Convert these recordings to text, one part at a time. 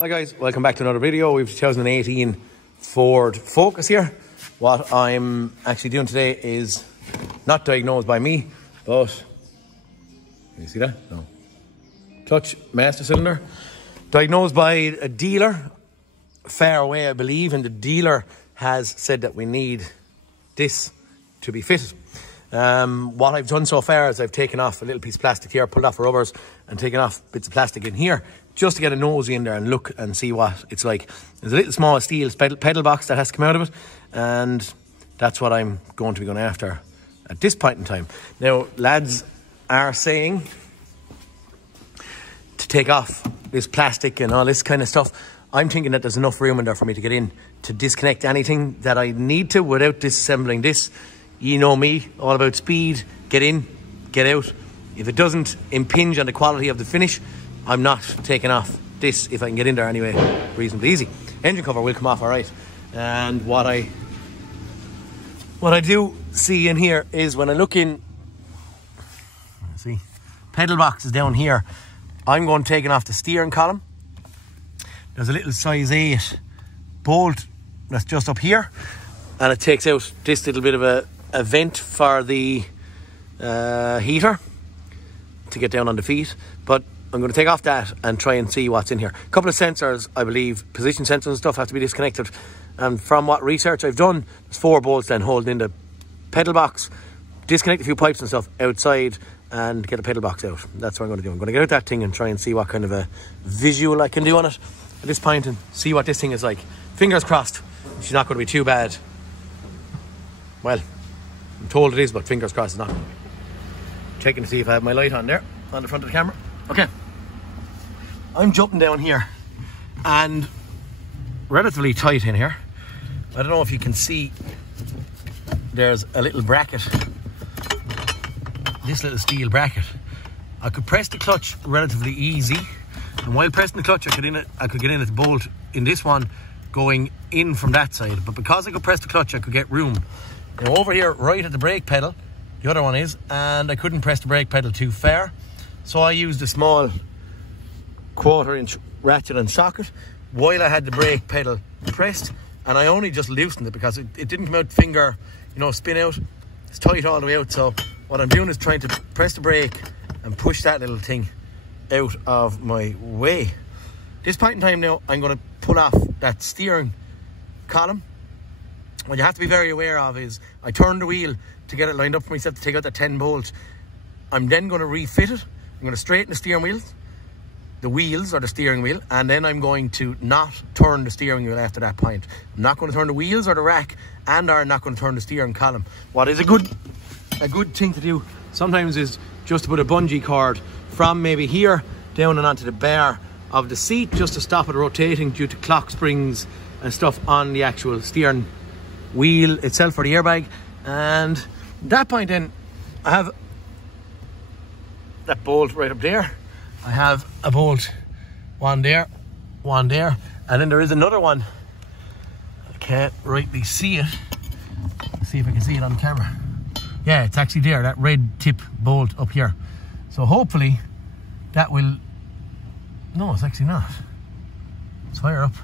Hi guys, welcome back to another video. We have 2018 Ford Focus here. What I'm actually doing today is not diagnosed by me, but can you see that? No. Clutch master cylinder. Diagnosed by a dealer far away, I believe, and the dealer has said that we need this to be fitted. What I've done so far is I've taken off a little piece of plastic here, pulled off the rubbers and taken off bits of plastic in here just to get a nosy in there and look and see what it's like. There's a little small steel pedal box that has to come out of it, and that's what I'm going to be going after at this point in time. Now, lads are saying to take off this plastic and all this kind of stuff. I'm thinking that there's enough room in there for me to get in to disconnect anything that I need to without disassembling this. You know me, all about speed, get in, get out. If it doesn't impinge on the quality of the finish, I'm not taking off this if I can get in there anyway, reasonably easy. Engine cover will come off all right. And what I do see in here is when I look in, see, pedal box is down here. I'm going taking off the steering column. There's a little size 8 bolt that's just up here, and it takes out this little bit of a vent for the heater to get down on the feet. But I'm going to take off that and try and see what's in here. A couple of sensors, I believe, position sensors and stuff have to be disconnected. And from what research I've done, there's 4 bolts then holding in the pedal box. Disconnect a few pipes and stuff outside and get a pedal box out. That's what I'm going to do. I'm going to get out that thing and try and see what kind of a visual I can do on it at this point and see what this thing is like. Fingers crossed, she's not going to be too bad. Well, I'm told it is, but fingers crossed it's not. Checking to see if I have my light on there, on the front of the camera. Okay. I'm jumping down here and relatively tight in here. I don't know if you can see, there's a little bracket. This little steel bracket. I could press the clutch relatively easy, and while pressing the clutch I could get in at the bolt in this one going in from that side. But because I could press the clutch, I could get room. Now over here, right at the brake pedal, the other one is, and I couldn't press the brake pedal too far, so I used a small 1/4 inch ratchet and socket while I had the brake pedal pressed, and I only just loosened it because it didn't come out finger, you know, spin out. It's tight all the way out. So what I'm doing is trying to press the brake and push that little thing out of my way. This point in time now, I'm going to pull off that steering column. What you have to be very aware of is I turned the wheel to get it lined up for myself to take out that 10 bolt. I'm then going to refit it. I'm going to straighten the steering wheel, the wheels or the steering wheel, and then I'm going to not turn the steering wheel after that point. I'm not going to turn the wheels or the rack, and I'm not going to turn the steering column. What is a good thing to do sometimes is just to put a bungee cord from maybe here down and onto the bar of the seat, just to stop it rotating due to clock springs and stuff on the actual steering wheel itself or the airbag. And at that point then, I have that bolt right up there. I have a bolt, one there, and then there is another one. I can't rightly see it. Let's see if I can see it on camera. Yeah, it's actually there, that red tip bolt up here. So hopefully that will, no, it's actually not. It's higher up.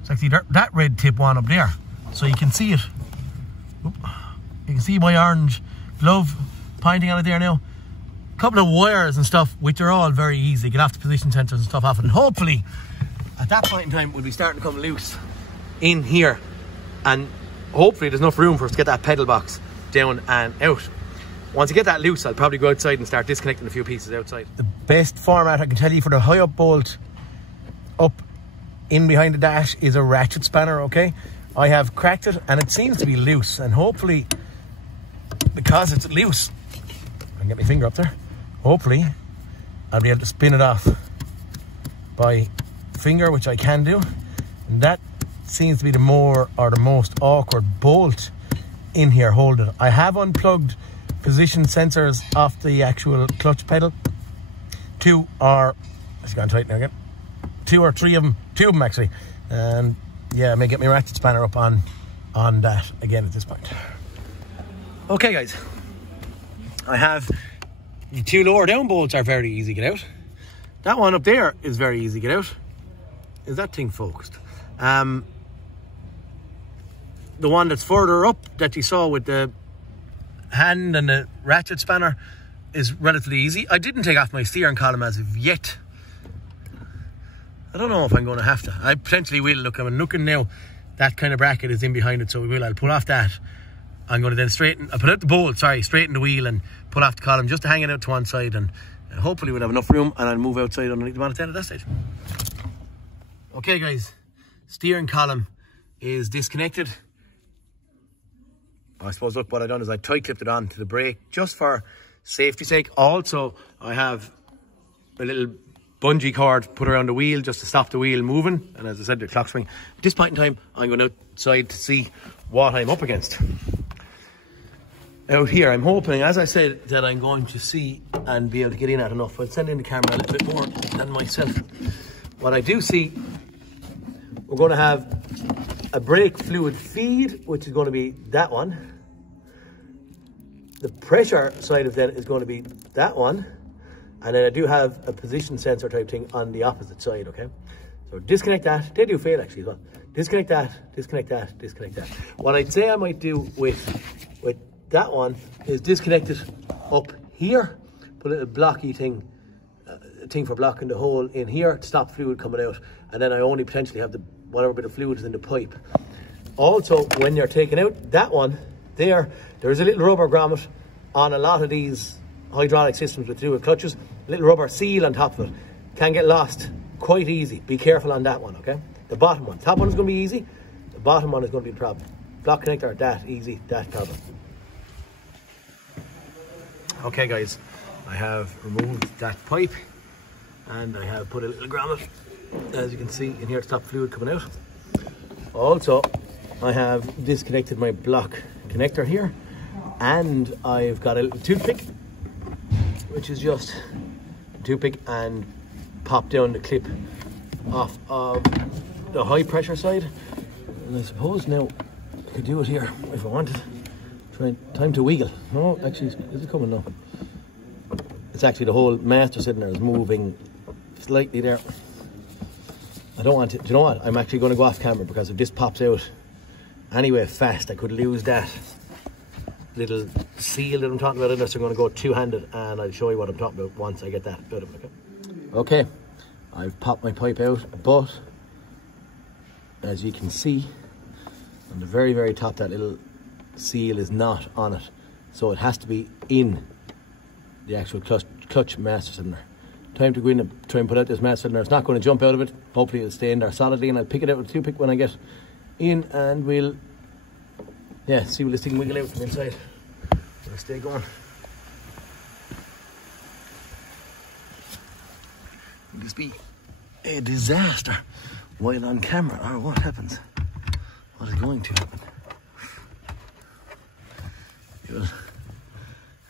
It's actually that red tip one up there. So you can see it. Oop. You can see my orange glove pointing on it there now. A couple of wires and stuff, which are all very easy. Get off the position sensors and stuff off it. And hopefully, at that point in time, we'll be starting to come loose in here. And hopefully there's enough room for us to get that pedal box down and out. Once you get that loose, I'll probably go outside and start disconnecting a few pieces outside. The best format I can tell you for the high up bolt up in behind the dash is a ratchet spanner, okay? I have cracked it and it seems to be loose, and hopefully, because it's loose, I can get my finger up there, hopefully I'll be able to spin it off by finger, which I can do. And that seems to be the most awkward bolt in here holding it. I have unplugged position sensors off the actual clutch pedal. It's gone tight now again. 2 or 3 of them, 2 of them actually. And yeah, I may get my ratchet spanner up on that again at this point. Okay guys, I have the 2 lower down bolts are very easy to get out. That one up there is very easy to get out. Is that thing focused? The one that's further up that you saw with the hand and the ratchet spanner is relatively easy. I didn't take off my steering column as of yet. I don't know if I'm going to have to. I potentially will. Look, I'm looking now. That kind of bracket is in behind it, so we will. I'll pull off that. I'm going to then I'll put out the bolt, straighten the wheel and pull off the column just to hang it out to one side, and hopefully we'll have enough room, and I'll move outside underneath the bonnet at that stage. Okay guys, steering column is disconnected. I suppose, look, what I've done is I tie-clipped it onto the brake just for safety's sake. Also, I have a little bungee cord put around the wheel just to stop the wheel moving. And as I said, the clock swing. At this point in time, I'm going outside to see what I'm up against. Out here, I'm hoping, as I said, that I'm going to see and be able to get in at enough. I'll send in the camera a little bit more than myself. What I do see, we're going to have a brake fluid feed, which is going to be that one. The pressure side of that is going to be that one. And then I do have a position sensor type thing on the opposite side, okay? So disconnect that. They do fail actually as well. Disconnect that, disconnect that, disconnect that. What I'd say I might do with that one is disconnect it up here, put a little blocky thing, a thing for blocking the hole in here to stop fluid coming out. And then I only potentially have whatever bit of fluid is in the pipe. Also, when you're taking out that one, there is a little rubber grommet on a lot of these hydraulic systems with to do with clutches. A little rubber seal on top of it can get lost quite easy. Be careful on that one, okay? The bottom one. Top one is going to be easy. The bottom one is going to be the problem. Block connector, that easy, that problem. Okay guys, I have removed that pipe and I have put a little grommet, as you can see in here, to stop fluid coming out. Also, I have disconnected my block connector here, and I've got a little toothpick, which is just a toothpick, and pop down the clip off of the high pressure side. And I suppose now I could do it here if I wanted. Time to wiggle. No, actually, is it coming now? It's actually the whole master cylinder is moving slightly there. I don't want it. Do you know what? I'm actually going to go off camera, because if this pops out anyway fast, I could lose that little seal that I'm talking about, unless I'm going to go two-handed, and I'll show you what I'm talking about once I get that out of it. Okay, I've popped my pipe out, but as you can see on the very, very top, that little seal is not on it, so it has to be in the actual clutch master cylinder. Time to go in and try and put out this master cylinder. It's not going to jump out of it. Hopefully it'll stay in there solidly, and I'll pick it out with a toothpick when I get in, and we'll see will this thing wiggle out from inside. I'll stay going. Will this be a disaster while on camera, or what happens? What is going to happen? It will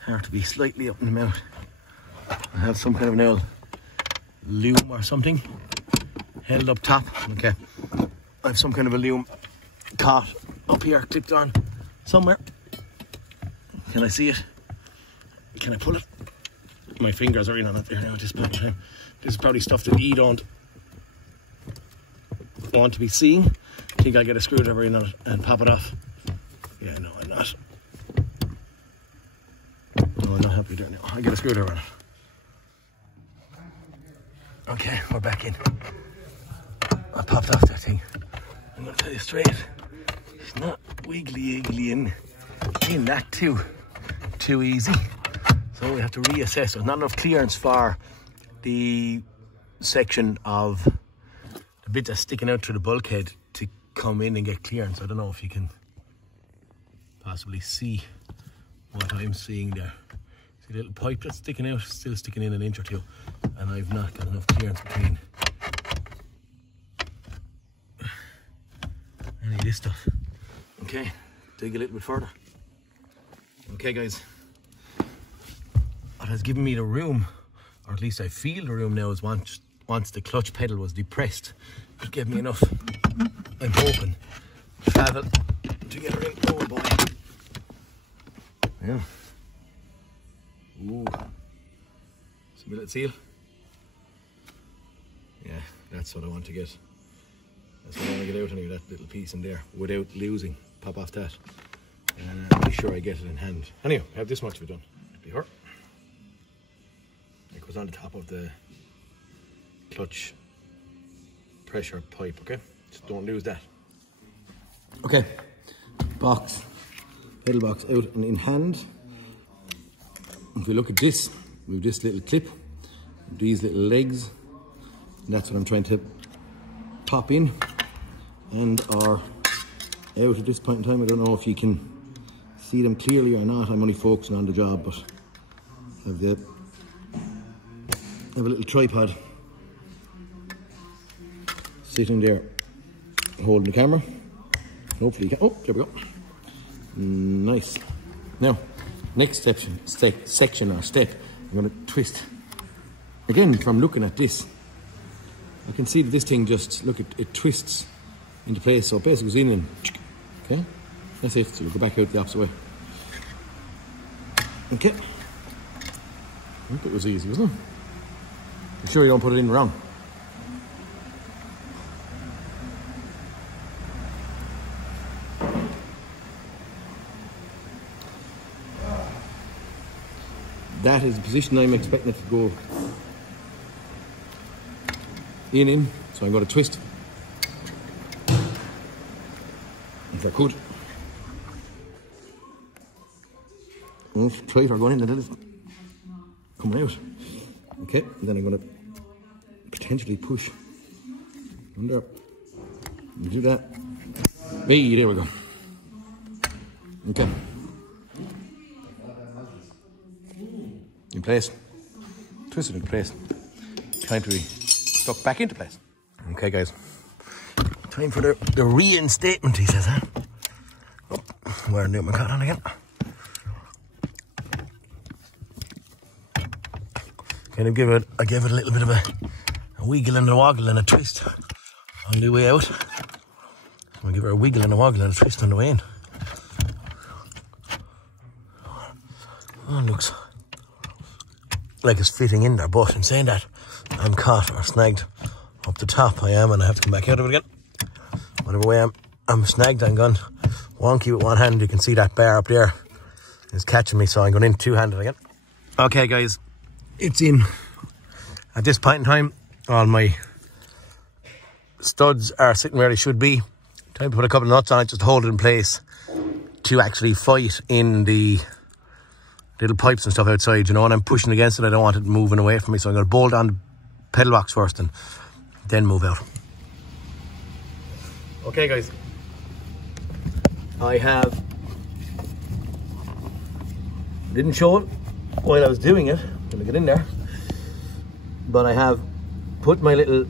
have to be slightly up in the mouth. I have some kind of an old loom or something held up top. Okay, I have some kind of a loom caught up here, clipped on somewhere. Can I see it? Can I pull it? My fingers are in on it there now at this point in time. This is probably stuff that you don't want to be seeing. I think I'll get a screwdriver in on it and pop it off. Yeah, no, I'm not. No, I'm not happy doing it now. I'll get a screwdriver on it. Okay, we're back in. I popped off that thing. I'm going to tell you straight, it's not wiggly in that too easy. So we have to reassess. There's not enough clearance for the section of the bit that's sticking out through the bulkhead to come in and get clearance. I don't know if you can possibly see what I'm seeing there. See the little pipe that's sticking out, still sticking in an inch or two, and I've not got enough clearance between any of this stuff. Okay, dig a little bit further. Okay guys, what has given me the room, or at least I feel the room now, is once the clutch pedal was depressed, it gave me enough, I'm hoping, travel to get her in. Oh boy. Yeah. Ooh. See a little seal? Yeah, that's what I want to get. That's what I want to get out any of that little piece in there without losing. Pop off that. And make sure I get it in hand. Anyhow, I have this much of it done. Be hurt. It goes on the top of the clutch pressure pipe, okay? Just don't lose that. Okay, box, pedal box out and in hand. If you look at this, we have this little clip, these little legs, and that's what I'm trying to pop in and are out at this point in time. I don't know if you can see them clearly or not. I'm only focusing on the job, but I have a little tripod sitting there holding the camera. Hopefully you can, oh, there we go. Nice. Now, next section, I'm going to twist. Again, from looking at this, I can see that this thing just, look, it twists into place. So it basically goes in and, okay, that's it. So we'll go back out the opposite way. Okay. I think it was easy, wasn't it? I'm sure you don't put it in wrong. That is the position I'm expecting it to go in, so I'm going to twist. If I could. If tighter going in, that is coming out. Okay, and then I'm going to potentially push under. Do that. Hey, there we go. Okay. In place. Twist it in place. Time to be stuck back into place. Okay, guys. Time for the reinstatement, he says, huh? Oh, wearing out my coat on again. Kind of give it a little bit of a wiggle and a woggle and a twist on the way out. I'll give her a wiggle and a woggle and a twist on the way in. Oh, looks like it's fitting in there, but in saying that, I'm caught or snagged up the top. I am, and I have to come back out of it again. Whatever way I'm snagged, I'm gone wonky with one hand. You can see that bar up there is catching me, so I'm going in two-handed again. Okay, guys, it's in. At this point in time, all my studs are sitting where they should be. Time to put a couple of nuts on it just to hold it in place to actually fight in the little pipes and stuff outside, you know, and I'm pushing against it. I don't want it moving away from me, so I'm going to bolt on the pedal box first and then move out. Okay, guys, didn't show it while I was doing it, I'm going to get in there, but I have put my little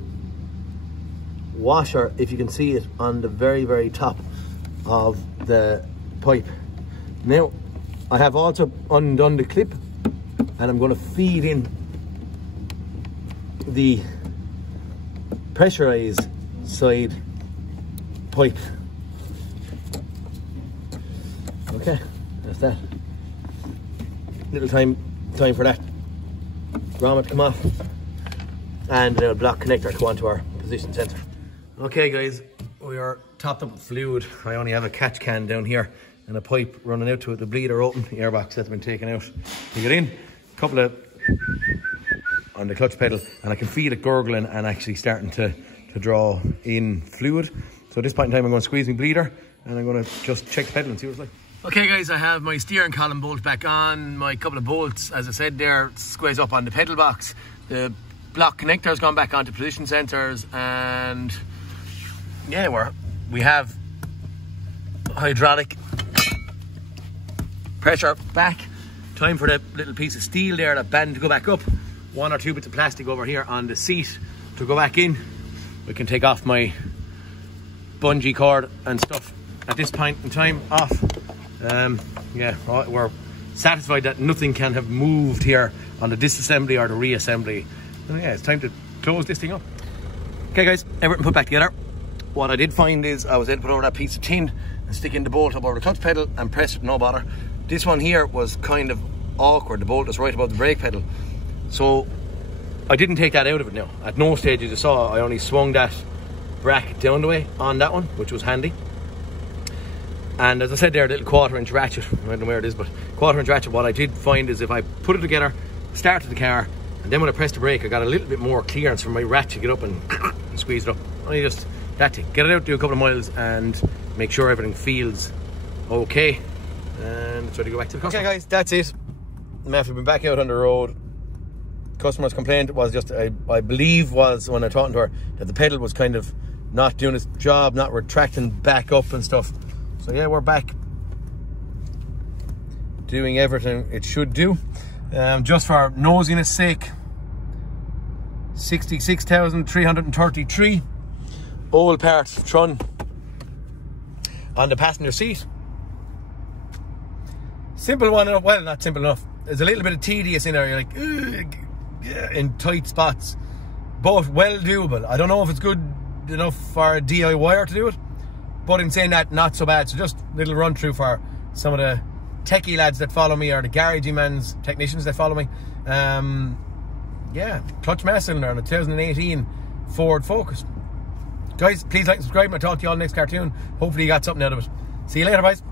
washer, if you can see it, on the very, very top of the pipe. Now, I have also undone the clip, and I'm going to feed in the pressurized side pipe. Okay, that's that. Little time for that grommet to come off, and a block connector to go onto our position sensor. Okay, guys, we are topped up with fluid. I only have a catch can down here and a pipe running out to it. The bleeder open, the airbox has been taken out. You get in, a couple of on the clutch pedal, and I can feel it gurgling and actually starting to draw in fluid. So at this point in time, I'm going to squeeze my bleeder and I'm going to just check the pedal and see what it's like. Okay, guys, I have my steering column bolt back on. My couple of bolts, as I said there, squeeze up on the pedal box. The block connector has gone back onto position sensors, and yeah, we have hydraulic pressure back. Time for the little piece of steel there, that band, to go back up. 1 or 2 bits of plastic over here on the seat to go back in. We can take off my bungee cord and stuff at this point in time off. Yeah, we're satisfied that nothing can have moved here on the disassembly or the reassembly. So yeah, it's time to close this thing up. Okay, guys, everything put back together. What I did find is I was able to put over that piece of tin and stick in the bolt up over the clutch pedal and press it, no bother. This one here was kind of awkward. The bolt is right above the brake pedal, so I didn't take that out of it now. At no stage, as you saw, I only swung that bracket down the way on that one, which was handy. And as I said there, a little 1/4 inch ratchet, I don't know where it is, but 1/4 inch ratchet, what I did find is if I put it together, started the car, and then when I pressed the brake, I got a little bit more clearance from my ratchet to get up and squeeze it up. Only just that thing. Get it out, do a couple of miles, and make sure everything feels okay. And let's try to go back to the customer. Okay guys, that's it. After being back out on the road, customer's complaint was just, I believe was when I was talking to her, that the pedal was kind of not doing its job, not retracting back up and stuff. So yeah, we're back doing everything it should do. Just for nosiness sake, 66,333 old parts of Tron on the passenger seat. Simple one enough, well, not simple enough. There's a little bit of tedious in there, you're like, ugh, in tight spots, but well doable. I don't know if it's good enough for a DIYer to do it, but in saying that, not so bad. So just a little run through for some of the techie lads that follow me, or the garagey man's technicians that follow me. Yeah, clutch mass cylinder on a 2018 Ford Focus. Guys, please like and subscribe, and I'll talk to you all next cartoon. Hopefully you got something out of it. See you later, boys.